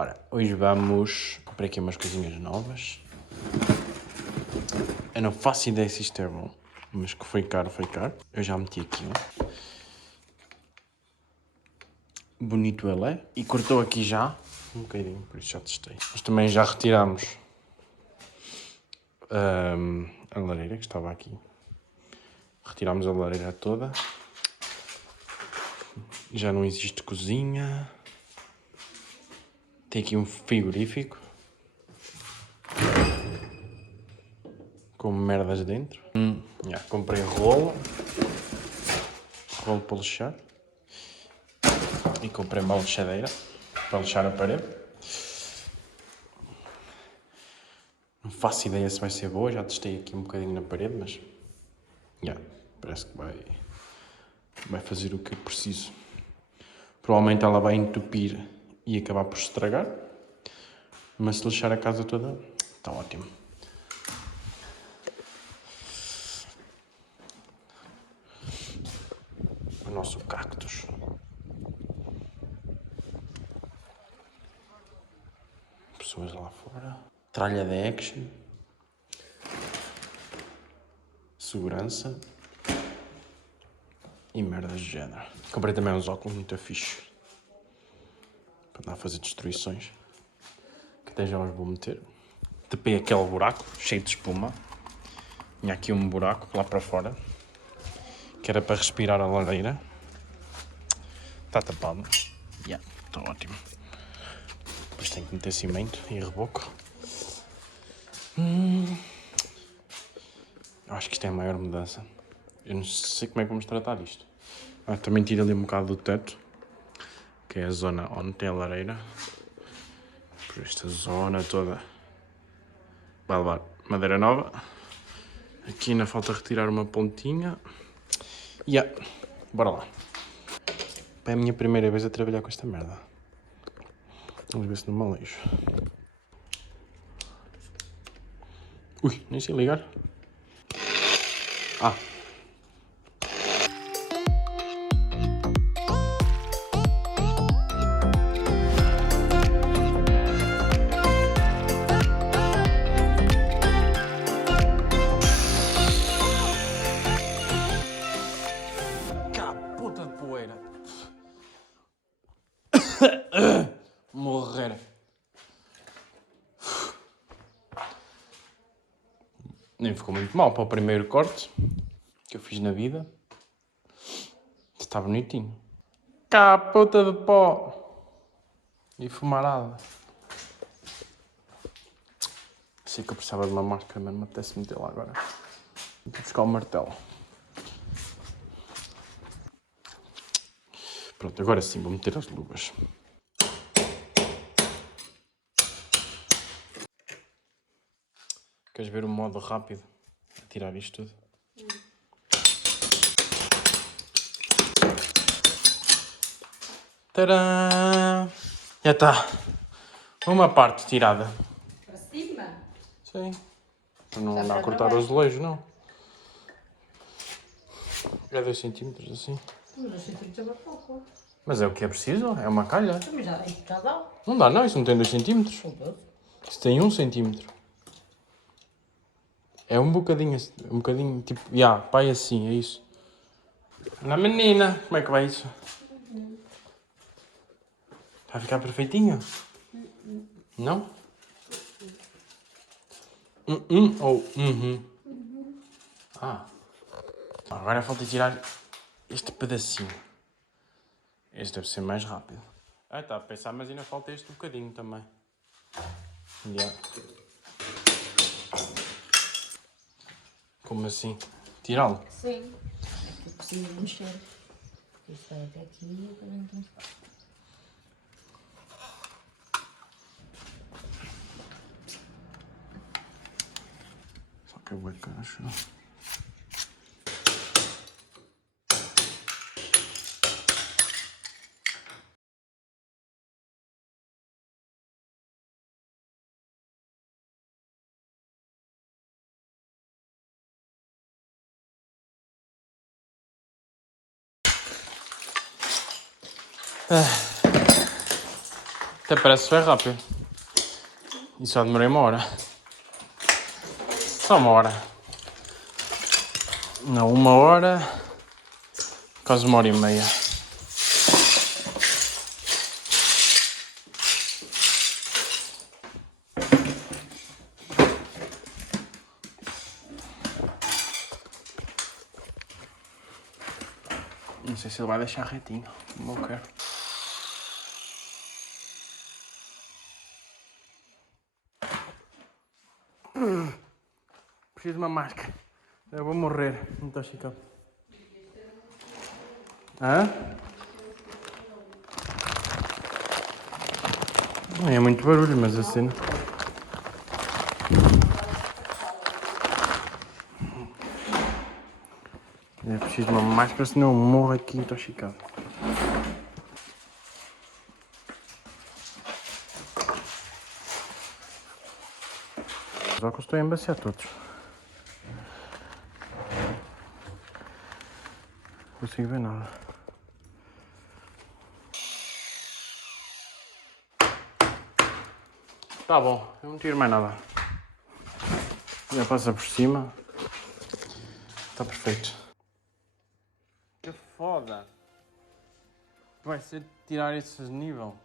Ora, hoje vamos... Comprei aqui umas coisinhas novas. Eu não faço ideia se isto é bom, mas que foi caro, foi caro. Eu já meti aqui um. Bonito ele é. E cortou aqui já um bocadinho, por isso já testei. Mas também já retiramos a lareira que estava aqui. Retirámos a lareira toda. Já não existe cozinha. Tem aqui um frigorífico. Com merdas dentro. Comprei rolo para lixar. E comprei uma lixadeira para lixar a parede. Não faço ideia se vai ser boa, já testei aqui um bocadinho na parede, mas parece que vai fazer o que eu preciso. Provavelmente ela vai entupir e acabar por estragar, mas se lixar a casa toda, está ótimo. O nosso cactus. Pessoas lá fora. Tralha de action. Segurança. E merdas de género. Comprei também uns óculos muito fixe. Para andar a fazer destruições. Que até já os vou meter. Tapei aquele buraco, cheio de espuma. Tinha aqui um buraco lá para fora. Que era para respirar a lareira. Está tapado. Está ótimo. Depois tenho que meter cimento e reboco. Eu acho que isto é a maior mudança. Eu não sei como é que vamos tratar disto. Também tiro ali um bocado do teto, que é a zona onde tem a lareira. Por esta zona toda vai levar madeira nova. Aqui ainda falta retirar uma pontinha. Bora lá. É a minha primeira vez a trabalhar com esta merda. Vamos ver se não me aleixo. Ui, nem sei ligar. Puta de poeira. Morrer. Nem ficou muito mal para o primeiro corte que eu fiz na vida. Está bonitinho. Puta de pó. E fumarada. Sei que eu precisava de uma máscara, mas não me apetece meter lá agora. Vou buscar o martelo. Pronto, agora sim vou meter as luvas. Queres ver o modo rápido a tirar isto tudo? Tadã! Já está. Uma parte tirada. Para cima? Sim. Não andar a cortar o azulejo, não. É 2 centímetros assim. Mas 2 centímetros é pouco. Mas é o que é preciso, é uma calha. Mas isto já dá. Não dá não, isso não tem 2 centímetros. Isso tem 1 centímetro. É um bocadinho tipo, pai assim, é isso. Na menina, como é que vai isso? Vai ficar perfeitinho? Não? Ou Agora falta tirar este pedacinho. Este deve ser mais rápido. Está a pensar, mas ainda falta este bocadinho também. Como assim? Tirá-lo? Sim. É que precisa mexer. Isto vai até aqui e depois não tem espaço. Só que eu vou caixa. Até parece que foi rápido. E só demorei 1 hora. Só 1 hora. Não, 1 hora. Quase 1 hora e meia. Não sei se ele vai deixar retinho. Não quero. Preciso de uma máscara. Eu vou morrer. Não estou chicado. Hã? Não é muito barulho, mas assim. Eu preciso de uma máscara, senão eu morro aqui intoxicado. Os óculos estão a embaciar todos. Não consigo ver nada. Tá bom, eu não tiro mais nada. Já passa por cima. Está perfeito. Que foda! Vai ser tirar esse nível.